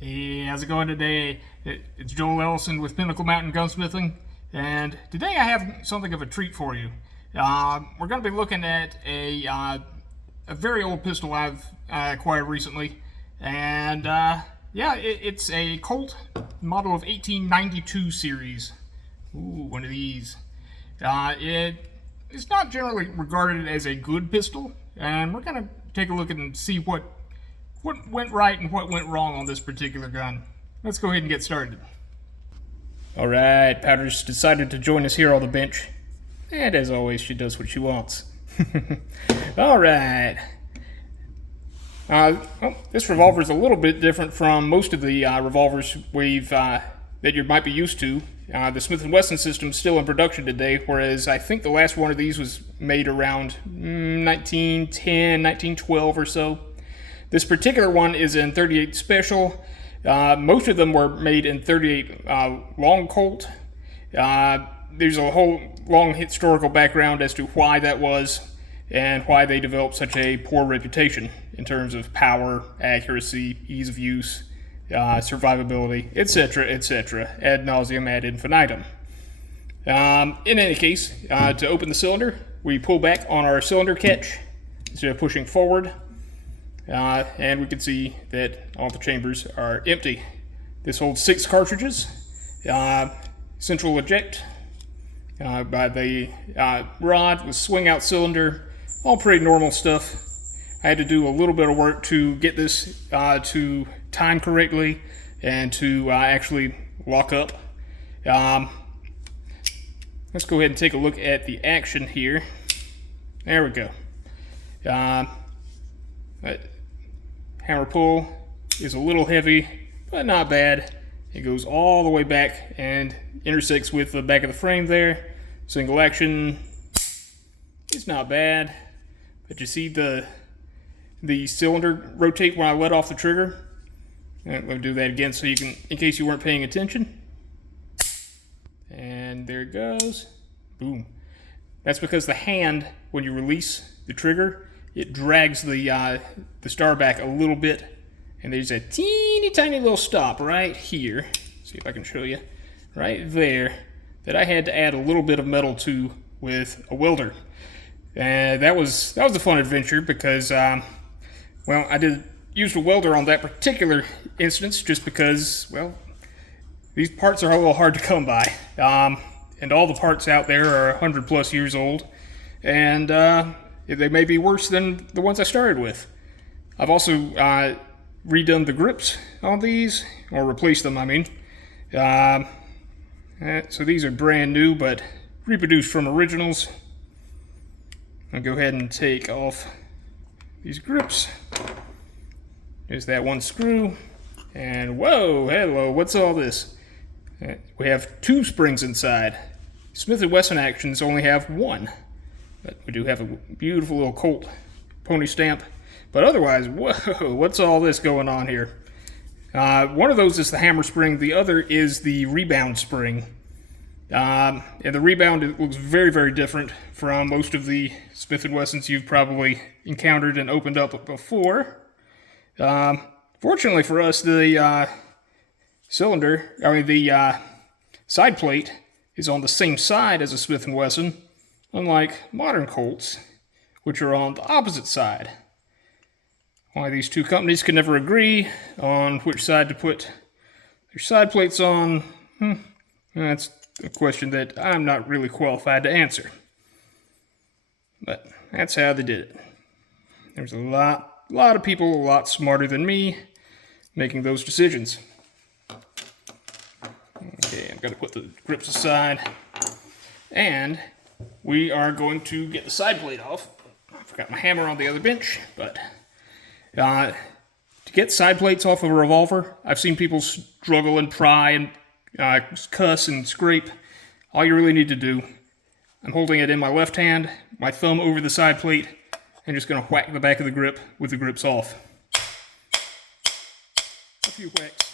Hey, how's it going today? It's Joel Ellison with Pinnacle Gunsmithing, and today I have something of a treat for you. We're going to be looking at a very old pistol I've acquired recently, and it's a Colt model of 1892 series. Ooh, one of these. It's not generally regarded as a good pistol, and we're going to take a look and see what went right and what went wrong on this particular gun. Let's go ahead and get started. Alright, Powder's decided to join us here on the bench. And as always, she does what she wants. Alright. This revolver is a little bit different from most of the revolvers that you might be used to. The Smith & Wesson system is still in production today, whereas I think the last one of these was made around 1910, 1912 or so. This particular one is in 38 Special. Most of them were made in 38 Long Colt. There's a whole long historical background as to why that was and why they developed such a poor reputation in terms of power, accuracy, ease of use, survivability, etc., etc., ad nauseum, ad infinitum. In any case, to open the cylinder, we pull back on our cylinder catch instead of pushing forward. And we can see that all the chambers are empty. This holds 6 cartridges. Central eject by the rod with swing out cylinder. All pretty normal stuff. I had to do a little bit of work to get this to time correctly and to actually lock up. Let's go ahead and take a look at the action here. There we go. Hammer pull is a little heavy, but not bad. It goes all the way back and intersects with the back of the frame there. Single action is not bad, but you see the cylinder rotate when I let off the trigger. I'm going to do that again so you can, in case you weren't paying attention. And there it goes. Boom. That's because the hand, when you release the trigger, it drags the star back a little bit, and there's a teeny tiny little stop right here. See if I can show you. Right there, that I had to add a little bit of metal to with a welder. And that was a fun adventure because, I used a welder on that particular instance just because, well, these parts are a little hard to come by. And all the parts out there are 100 plus years old, and they may be worse than the ones I started with. I've also redone the grips on these, or replaced them, I mean. So these are brand new, but reproduced from originals. I'll go ahead and take off these grips. There's that one screw. And whoa, hello, what's all this? We have 2 springs inside. Smith & Wesson actions only have 1. But we do have a beautiful little Colt pony stamp. But otherwise, whoa, what's all this going on here? One of those is the hammer spring. The other is the rebound spring. And the rebound looks very, very different from most of the Smith & Wessons you've probably encountered and opened up before. Fortunately for us, the side plate is on the same side as a Smith & Wesson, unlike modern Colts, which are on the opposite side. Why these two companies can never agree on which side to put their side plates on, that's a question that I'm not really qualified to answer. But that's how they did it. There's a lot of people a lot smarter than me making those decisions. Okay, I'm going to put the grips aside, and we are going to get the side plate off. I forgot my hammer on the other bench, but to get side plates off of a revolver, I've seen people struggle and pry and cuss and scrape. All you really need to do, I'm holding it in my left hand, my thumb over the side plate, and just going to whack the back of the grip with the grips off. A few whacks.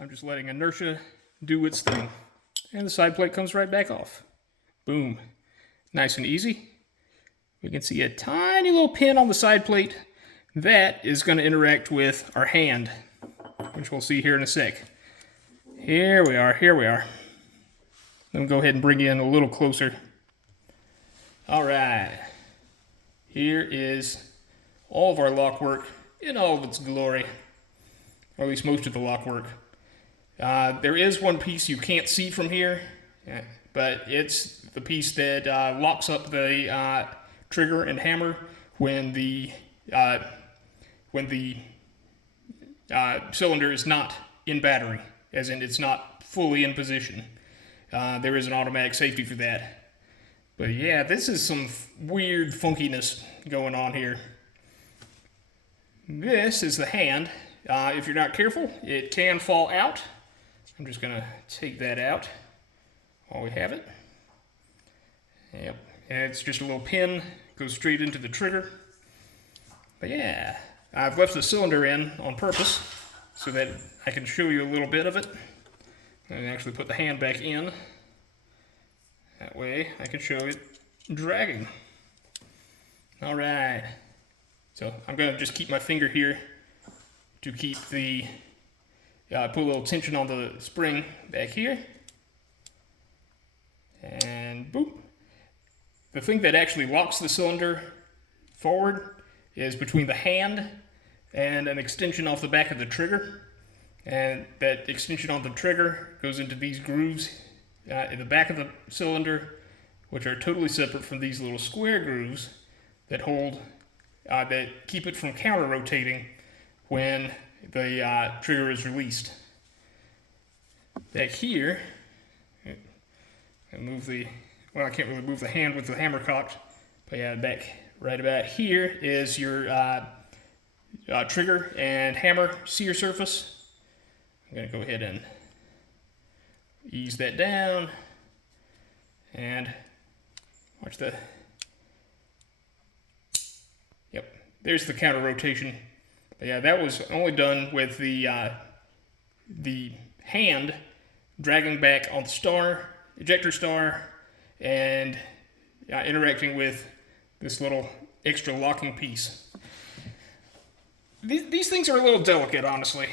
I'm just letting inertia do its thing. And the side plate comes right back off. Boom. Nice and easy. We can see a tiny little pin on the side plate. That is going to interact with our hand. which we'll see here in a sec. Here we are, here we are. Let me go ahead and bring you in a little closer. All right. Here is all of our lock work in all of its glory, or at least most of the lock work. There is one piece you can't see from here, but it's the piece that locks up the trigger and hammer when the cylinder is not in battery, as in it's not fully in position. There is an automatic safety for that. But yeah, this is some weird funkiness going on here. This is the hand. If you're not careful, it can fall out. I'm just going to take that out while we have it. Yep, and it's just a little pin, goes straight into the trigger. But yeah, I've left the cylinder in on purpose so that I can show you a little bit of it. And actually put the hand back in. That way I can show it dragging. All right. So I'm going to just keep my finger here to keep the, put a little tension on the spring back here. And boop. The thing that actually locks the cylinder forward is between the hand and an extension off the back of the trigger. And that extension on the trigger goes into these grooves in the back of the cylinder, which are totally separate from these little square grooves that hold, that keep it from counter-rotating when the trigger is released. Back here, I move the, well, I can't really move the hand with the hammer cocked, but yeah, back right about here is your trigger and hammer sear surface. I'm going to go ahead and ease that down and watch the, yep, there's the counter rotation. But yeah, that was only done with the hand dragging back on the star, ejector star, and interacting with this little extra locking piece. These things are a little delicate, honestly.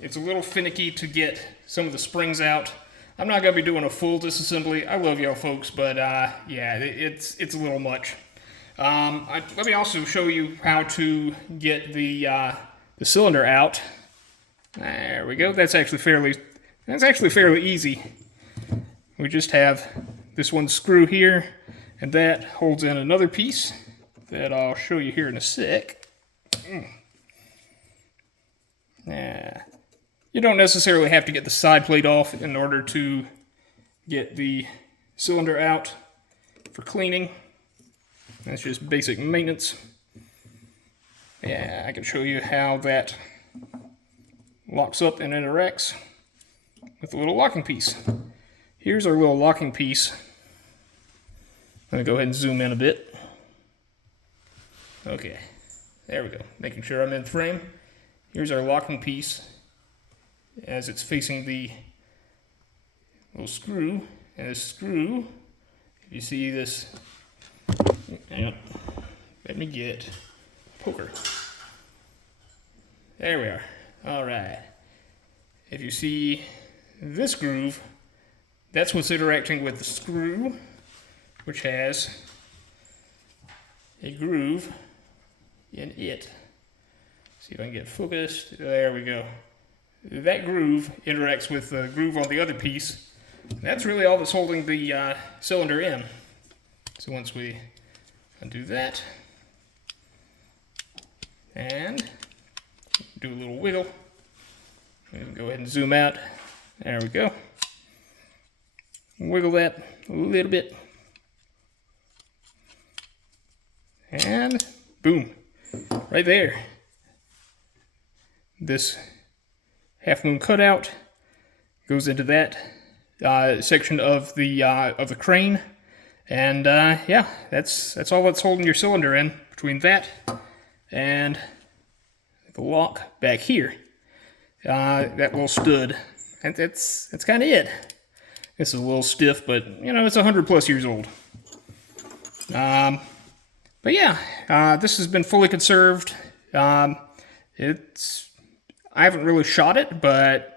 It's a little finicky to get some of the springs out. I'm not going to be doing a full disassembly. I love y'all folks, but yeah, it's a little much. Let me also show you how to get the cylinder out. There we go. That's actually fairly easy. We just have this one screw here, and that holds in another piece that I'll show you here in a sec. Yeah. You don't necessarily have to get the side plate off in order to get the cylinder out for cleaning. That's just basic maintenance. Yeah, I can show you how that locks up and interacts with the little locking piece. Here's our little locking piece. Let me go ahead and zoom in a bit. Okay, there we go. Making sure I'm in frame. Here's our locking piece as it's facing the little screw. And this screw, if you see this, let me get a poker. There we are. All right. If you see this groove, that's what's interacting with the screw, which has a groove in it. See if I can get focused. There we go. That groove interacts with the groove on the other piece. That's really all that's holding the cylinder in. So once we undo that and do a little wiggle, we can go ahead and zoom out. There we go. Wiggle that a little bit. And boom, right there. This half moon cutout goes into that section of the crane, and yeah, that's all that's holding your cylinder in between that and the lock back here. That little stud, and that's kind of it. It's a little stiff, but you know, it's 100+ years old. But yeah, this has been fully conserved. I haven't really shot it, but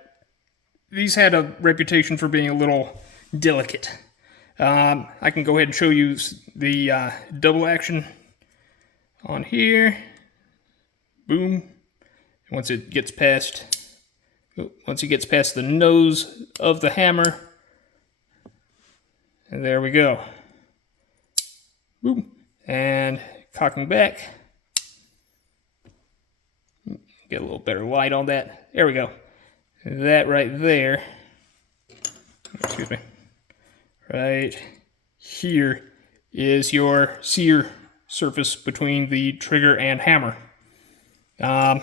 these had a reputation for being a little delicate. I can go ahead and show you the double action on here. Boom. Once it gets past the nose of the hammer, and there we go. Boom. And cocking back. Get a little better light on that. There we go. That right there. Excuse me. Right here is your sear surface between the trigger and hammer. Yeah,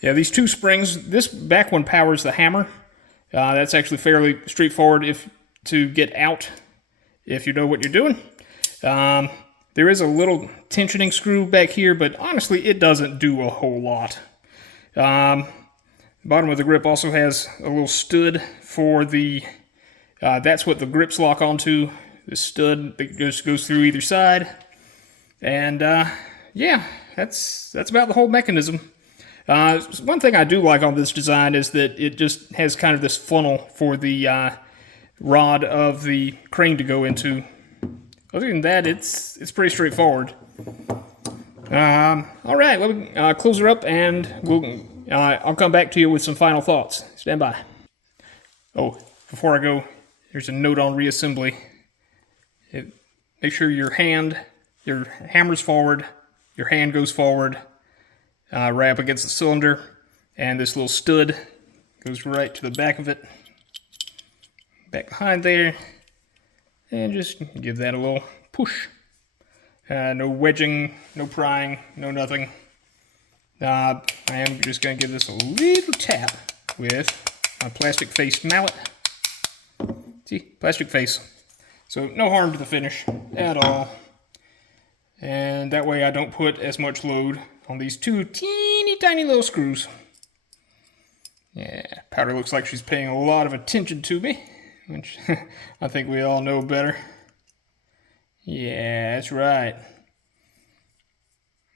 these two springs, this back one powers the hammer. That's actually fairly straightforward to get out if you know what you're doing. There is a little tensioning screw back here, but honestly, it doesn't do a whole lot. The bottom of the grip also has a little stud for the, that's what the grips lock onto, the stud that just goes through either side. And yeah, that's about the whole mechanism. One thing I do like on this design is that it just has kind of this funnel for the rod of the crane to go into. Other than that, it's pretty straightforward. All right, let me close her up, and I'll come back to you with some final thoughts. Stand by. Oh, before I go, there's a note on reassembly. Make sure your hammer's forward, your hand goes forward, right up against the cylinder, and this little stud goes right to the back of it, back behind there, and just give that a little push. No wedging, no prying, no nothing. I am just going to give this a little tap with my plastic-faced mallet. See, plastic face. So no harm to the finish at all. And that way I don't put as much load on these two teeny tiny little screws. Yeah, Powder looks like she's paying a lot of attention to me, which I think we all know better. Yeah, that's right.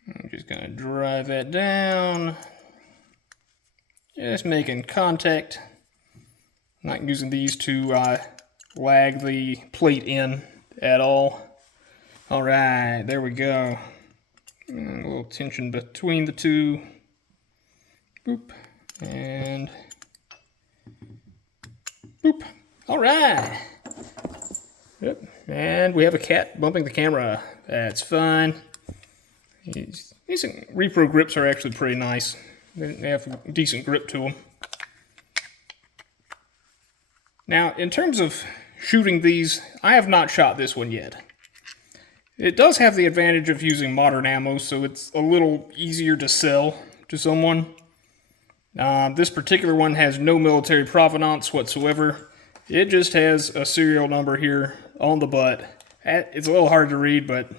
I'm just going to drive that down. Just making contact. Not using these to lag the plate in at all. Alright, there we go. And a little tension between the two. Boop. And boop. Alright. Yep. And we have a cat bumping the camera. That's fine. These repro grips are actually pretty nice. They have a decent grip to them. Now, in terms of shooting these, I have not shot this one yet. It does have the advantage of using modern ammo, so it's a little easier to sell to someone. This particular one has no military provenance whatsoever. It just has a serial number here on the butt. It's a little hard to read, but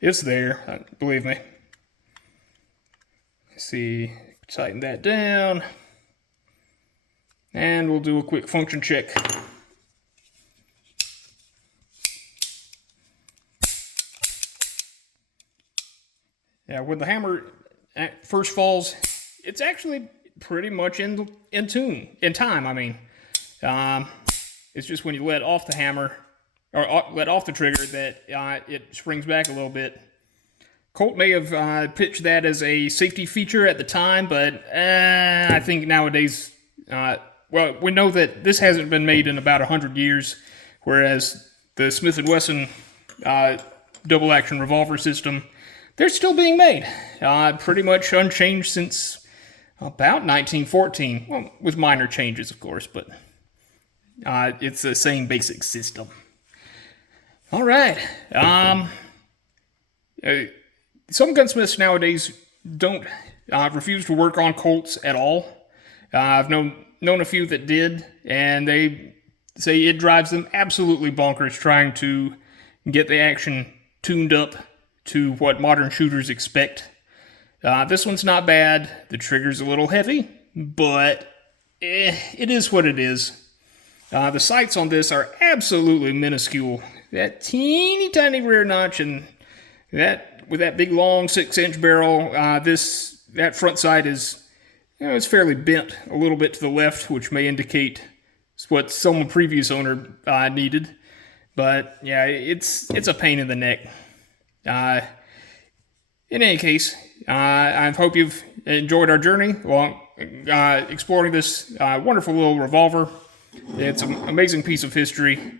it's there, believe me. Let's see, tighten that down. And we'll do a quick function check. Yeah, when the hammer first falls, it's actually pretty much in time, I mean. It's just when you let off the hammer, or let off the trigger, that it springs back a little bit. Colt may have pitched that as a safety feature at the time, but I think nowadays, well, we know that this hasn't been made in about 100 years, whereas the Smith & Wesson double-action revolver system, they're still being made. Pretty much unchanged since about 1914. Well, with minor changes, of course, but it's the same basic system. All right. Some gunsmiths nowadays don't refuse to work on Colts at all. I've known a few that did, and they say it drives them absolutely bonkers trying to get the action tuned up to what modern shooters expect. This one's not bad. The trigger's a little heavy, but it is what it is. The sights on this are absolutely minuscule. That teeny tiny rear notch, and that with that big long 6-inch barrel, this that front side is, it's fairly bent a little bit to the left, which may indicate what some previous owner needed. But yeah, it's a pain in the neck. In any case, I hope you've enjoyed our journey along exploring this wonderful little revolver. It's an amazing piece of history.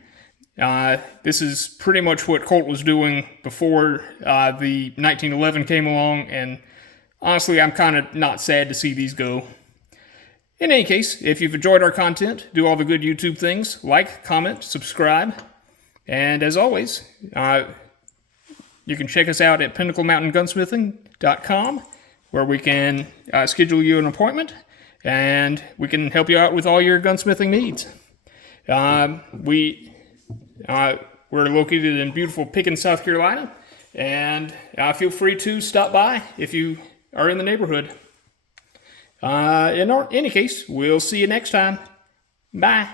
This is pretty much what Colt was doing before the 1911 came along, and honestly, I'm kind of not sad to see these go. In any case, if you've enjoyed our content, do all the good YouTube things, like, comment, subscribe, and as always, you can check us out at pinnaclemountaingunsmithing.com, where we can schedule you an appointment, and we can help you out with all your gunsmithing needs. We're located in beautiful Pickens, South Carolina, and feel free to stop by if you are in the neighborhood. In any case, we'll see you next time. Bye.